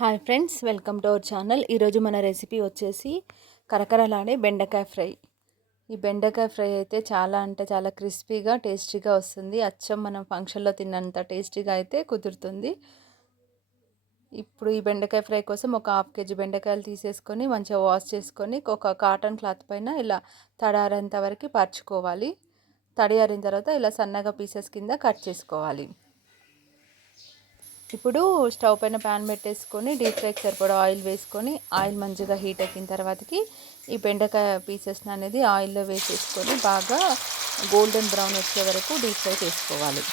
Hi friends, welcome to our channel. ఈరోజు మన recipe వచ్చేసి కరకరలాడే బెండకాయ ఫ్రై. ఈ బెండకాయ ఫ్రై అయితే చాలా అంటే చాలా క్రిస్పీగా టేస్టీగా వస్తుంది. అచ్చం మనం ఫంక్షన్లో తిన్నంత టేస్టీగా అయితే కుదురుతుంది. ఇప్పుడు ఈ బెండకాయ ఫ్రై కోసం ఒక హాఫ్ కేజీ బెండకాయలు తీసేసుకొని మంచిగా వాష్ చేసుకొని ఒక కాటన్ క్లాత్ పైన ఇలా తడారేంత వరకు పరుచుకోవాలి. తడి ఆరిన తర్వాత ఇలా సన్నగా పీసెస్ కింద కట్ చేసుకోవాలి. ఇప్పుడు స్టవ్ పైన ప్యాన్ పెట్టేసుకొని డీప్ ఫ్రైకి సరిపడా ఆయిల్ వేసుకొని ఆయిల్ మంచిగా హీట్ ఎక్కిన తర్వాతకి ఈ బెండకాయ పీసెస్ని అనేది ఆయిల్లో వేసేసుకొని బాగా గోల్డెన్ బ్రౌన్ వచ్చే వరకు డీప్ ఫ్రై చేసుకోవాలి.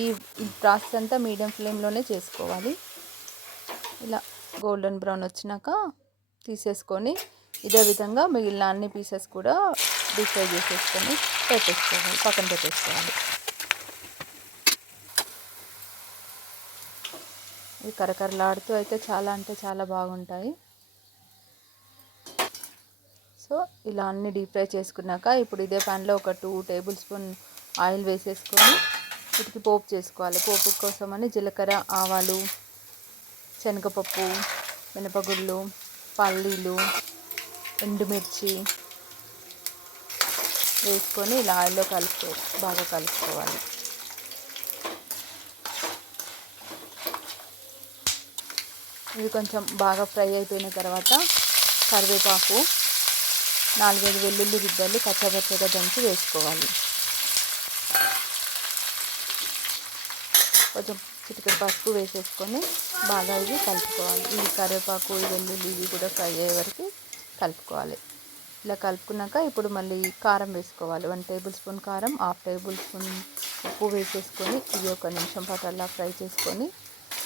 ఈ ప్రాసెస్ అంతా మీడియం ఫ్లేమ్లోనే చేసుకోవాలి. ఇలా గోల్డెన్ బ్రౌన్ వచ్చినాక తీసేసుకొని ఇదే విధంగా మిగిలిన అన్ని పీసెస్ కూడా డీప్ ఫ్రై చేసేసుకొని పక్కన పెట్టేసుకోవాలి. ఇవి కరకరలాడుతూ అయితే చాలా అంటే చాలా బాగుంటాయి. సో ఇలా అన్ని డీప్ ఫ్రై చేసుకున్నాక ఇప్పుడు ఇదే ప్యాన్లో ఒక 2 టేబుల్ స్పూన్ ఆయిల్ వేసేసుకొని వీటికి పోపు చేసుకోవాలి. పోపు కోసమని జీలకర్ర, ఆవాలు, శనగపప్పు, మినపగుళ్ళు, పల్లీలు, ఎండుమిర్చి వేసుకొని ఇలా ఆయిల్లో బాగా కలుపుకోవాలి. ఇవి కొంచెం బాగా ఫ్రై అయిపోయిన తర్వాత కరివేపాకు, 4-5 వెల్లుల్లి గిద్దలు కచ్చపచ్చగా దంచి వేసుకోవాలి. కొంచెం చిటికెడు పసుపు వేసేసుకొని బాగా ఇవి కలుపుకోవాలి. ఈ కరివేపాకు, ఈ వెల్లుల్లి ఇవి కూడా ఫ్రై అయ్యే వరకు కలుపుకోవాలి. ఇలా కలుపుకున్నాక ఇప్పుడు మళ్ళీ కారం వేసుకోవాలి. 1 టేబుల్ స్పూన్ కారం, 1/2 టేబుల్ స్పూన్ ఉప్పు వేసేసుకొని ఇవి 1 నిమిషం పాటు అలా ఫ్రై చేసుకొని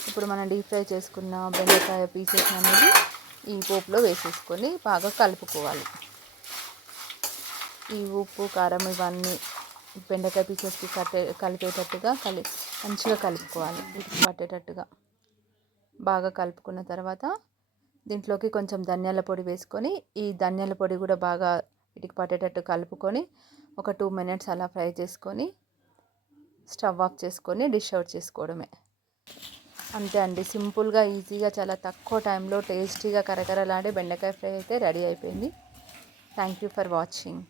ఇప్పుడు మనం డీప్ ఫ్రై చేసుకున్న బెండకాయ పీసెస్ అనేది ఈ పోపులో వేసేసుకొని బాగా కలుపుకోవాలి. ఈ ఉప్పు, కారం ఇవన్నీ బెండకాయ పీసెస్కి కలిపేటట్టుగా మంచిగా కలుపుకోవాలి. వీటికి పట్టేటట్టుగా బాగా కలుపుకున్న తర్వాత దీంట్లోకి కొంచెం ధనియాల పొడి వేసుకొని ఈ ధనియాల పొడి కూడా బాగా వీటికి పట్టేటట్టు కలుపుకొని ఒక 2 మినిట్స్ అలా ఫ్రై చేసుకొని స్టవ్ ఆఫ్ చేసుకొని డిష్ అవుట్ చేసుకోవడమే. అంతే అండి, సింపుల్గా ఈజీగా చాలా తక్కువ టైంలో టేస్టీగా కరకరలాడే బెండకాయ ఫ్రై అయితే రెడీ అయిపోయింది. Thank you for watching.